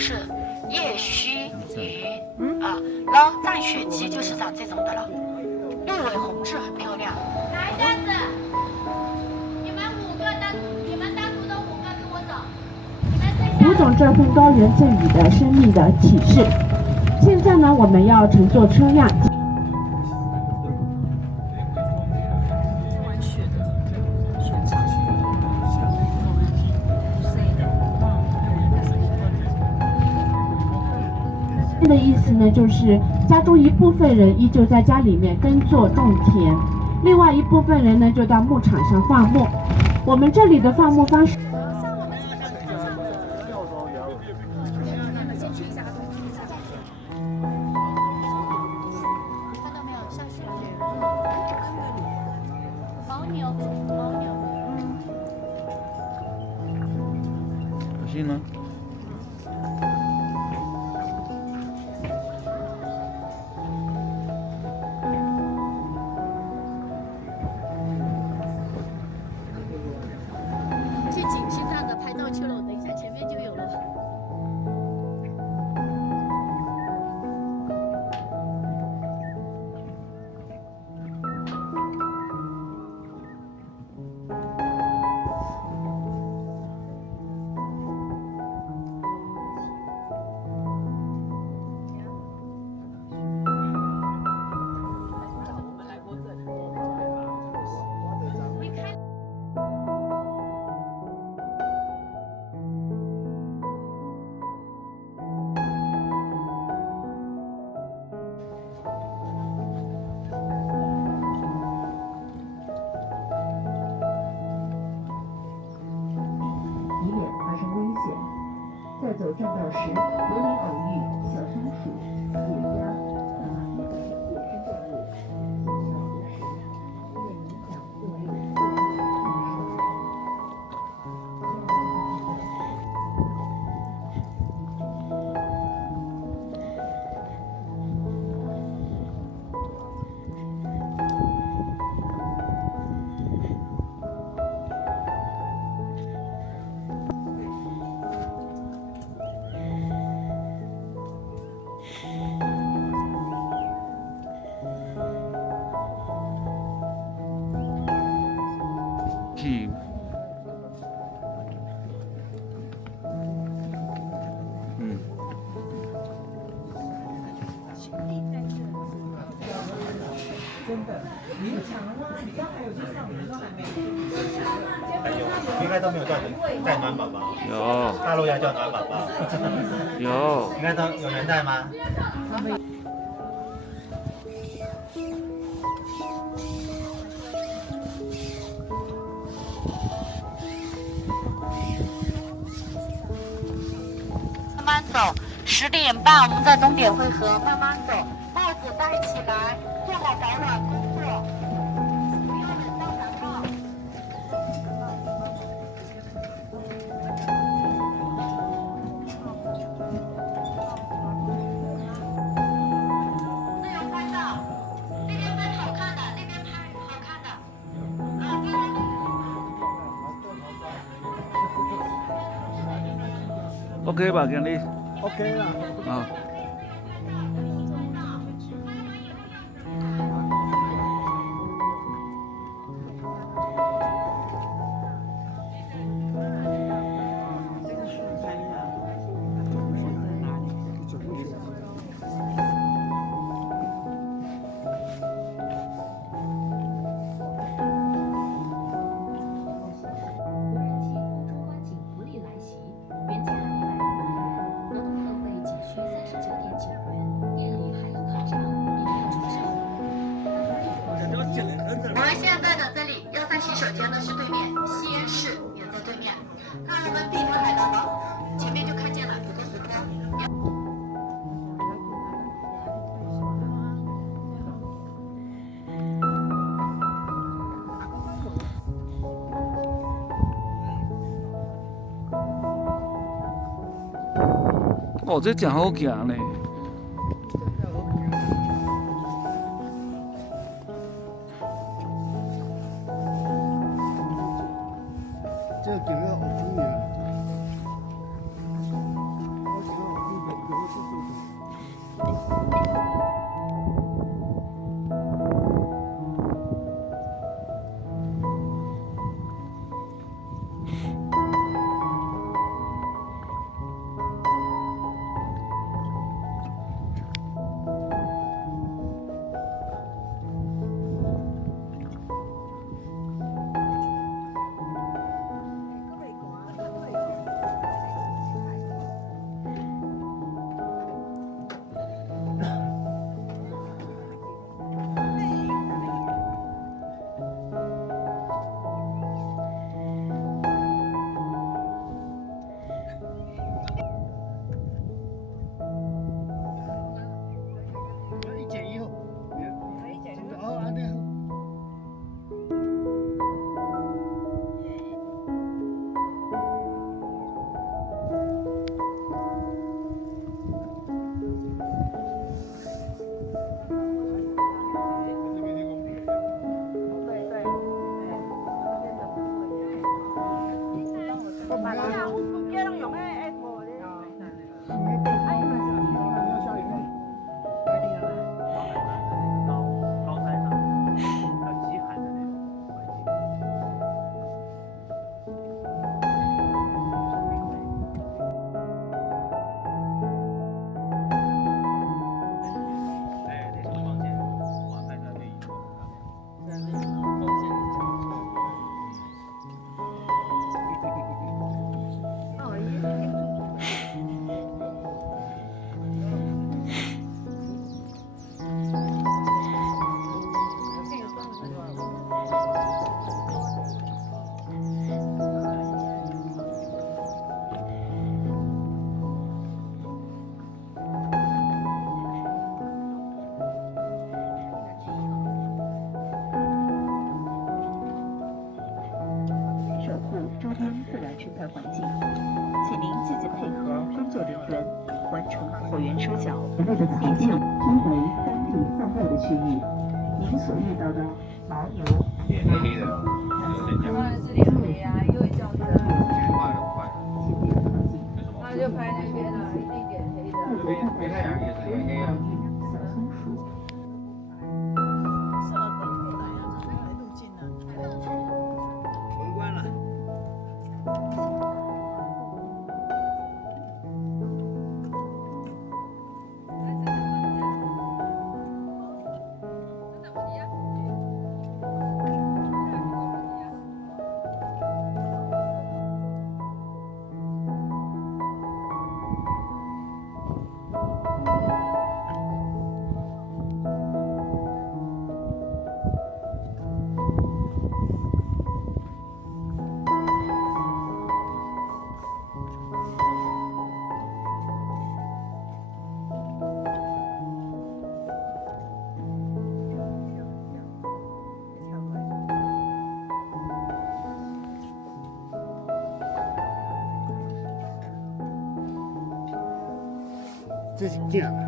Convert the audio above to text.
就是叶须鱼然后藏雪鸡就是长这种的了，绿尾红雉很漂亮。来一下子，你们单独的5个跟我走，你们剩下5种这份高原赠予的生命的启示。现在呢，我们要乘坐车辆。的意思呢，就是家中一部分人依旧在家里面耕作种田，另外一部分人呢就到牧场上放牧。我们这里的放牧方式。看到没有？下雪牦牛，可惜呢。去景区站的拍照去了，等一下前面就有了。在走正道时，容易偶遇小松鼠、野鸭、马等野生动物，行小时会影响作业的去。真的，你们抢了吗？你刚才有去上，我们都还没。还有，应该都没有带暖宝宝。有。大陆要叫暖宝宝。有。应该都有人带吗？慢慢走，10点半我们在终点汇合，慢慢走，帽子戴起来，做好保暖工作，不要冷到感冒。自由拍照，那边拍好看的，那边拍好看的。OK 吧，经理。OK 了。啊。我们现在的这里要上洗手间的是对面，吸烟室也在对面。看我们碧潭海的楼，前面就看见了有个湖泊。哦，这真好行呢。这景要好出名。周边自然生态环境，请您积极配合工作人员，完成会员收缴。人类的体积均为当地散布的区域，您所遇到的牦牛、脸黑黑的，当然是脸黑啊，因为这样子，请别靠近。那就拍那边啊，一定脸黑的。没太阳也是黑黑啊。小松鼠。封关了。这是这样啊。